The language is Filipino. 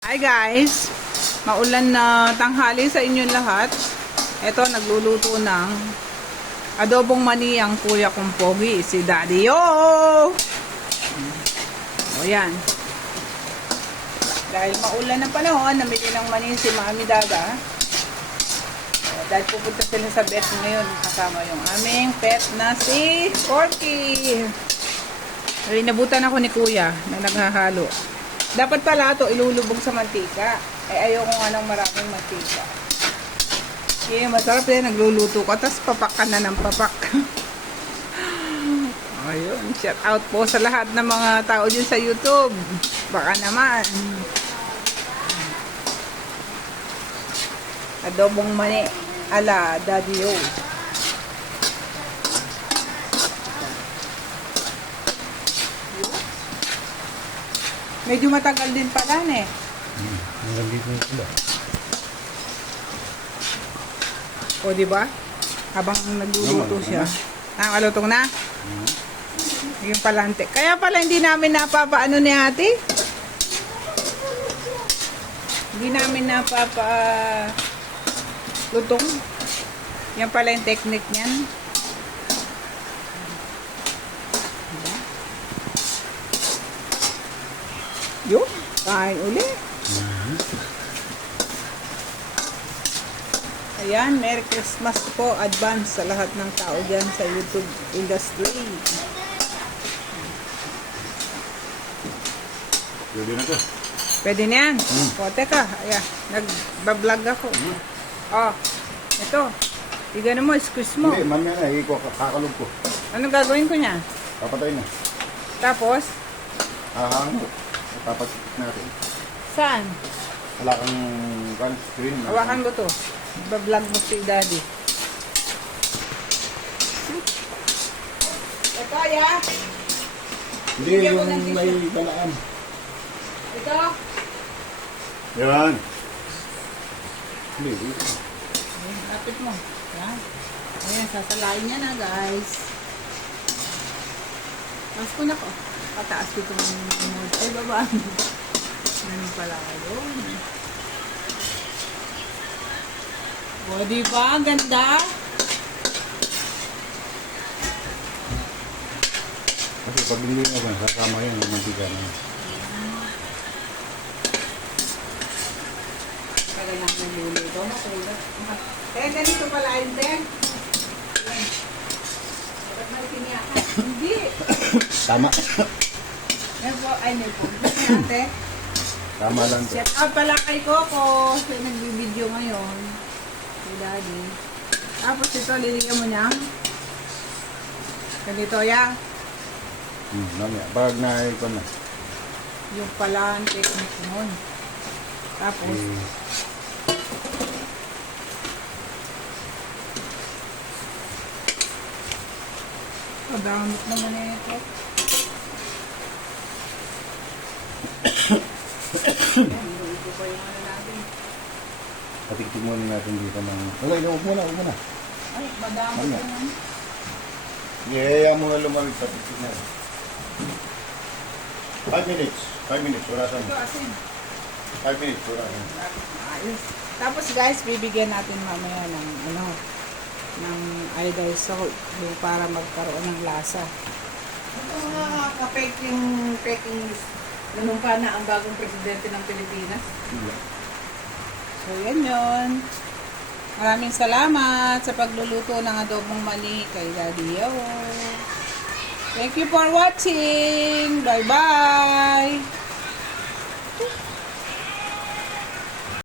Hi guys! Maulan na tanghali sa inyong lahat. Ito, nagluluto ng adobong mani ang kuya kong pogi, si Daddy Yo! O yan. Dahil maulan ng panahon, namili ng mani si Mami Dada. Dahil pupunta sila sa vet ngayon, kasama yung aming pet na si Porky. Ay, nabutan ako ni kuya na naghahalo. Dapat pala ito ilulubog sa mantika. Ayaw ko nga ng maraming mantika. Okay, masarap yan. Nagluluto ko. Tapos papak ka na ng papak. Ayun. Shout out po sa lahat ng mga tao dyan sa YouTube. Baka naman. Adobong mani ala Daddy Yo. Medyo matagal din pala eh. Hanggang dito na sila. O, diba? Habang nagluluto siya. Malutong na? Yung palante. Kaya pala hindi namin napapaano ni ate. Hindi namin lutong. Yan pala yung technique niyan. Yun, kain uli. Ayan, Merry Christmas po advance sa lahat ng tao dyan sa YouTube industry. Pwede na to. Pwede na yan. O, teka, ayan, nagbablog ako. Oh, ito. Tignan mo, squeeze mo. Hindi, mamaya na. Kakalog ko. Anong gagawin ko niya? Papatay na. Tapos, Ahang. Papatik natin. saan? Wala kang screen. Hawakan mo to. Bablog mo si Daddy. Ito, ya. Hindi, yung may balaan. Ito. Yan. Hindi, dito. Ayan, lapit mo. Yan. Ayan, sasalain niya na, guys. Taas ko na ko. Pataas ko itong mode. Ay, baba. Ganun pala ako doon. O, diba? Ang ganda. Kasi pag hindi mo sasama yun, yung mantika na yun. Tagal lang niluluto. Makulat. Ganito pala yun, Ben. Dapat may siniyakan. Hindi. Tama. Yan po, ay may po. Ate, Tama lang to. shout out pala kay Coco. Siya nagbibideo ngayon. Si Daddy. Tapos ito, liliyan mo niya. Ganito, ya. Mamaya. Pag na-icon na. Yung pala ang technique nun. Tapos, damot naman na ito. Ito pa yung ano natin. Patiktik muna natin dito ng... Okay, huwag muna, huwag muna. Ay, madamot Ano? naman. Yeah, mo na lumamig. Patiktik natin. 5 minutes. 5 minutes. Wala saan. Ito, asin. 5 minutes. Wala saan. Ayos. Tapos guys, bibigyan natin mamaya ng ng iodized salt para magkaroon ng lasa. Ito nga ka-peking nanungka na ang bagong presidente ng Pilipinas. So yan yun. Maraming salamat sa pagluluto ng adobong mani kay Daddy Yo. Thank you for watching. Bye bye.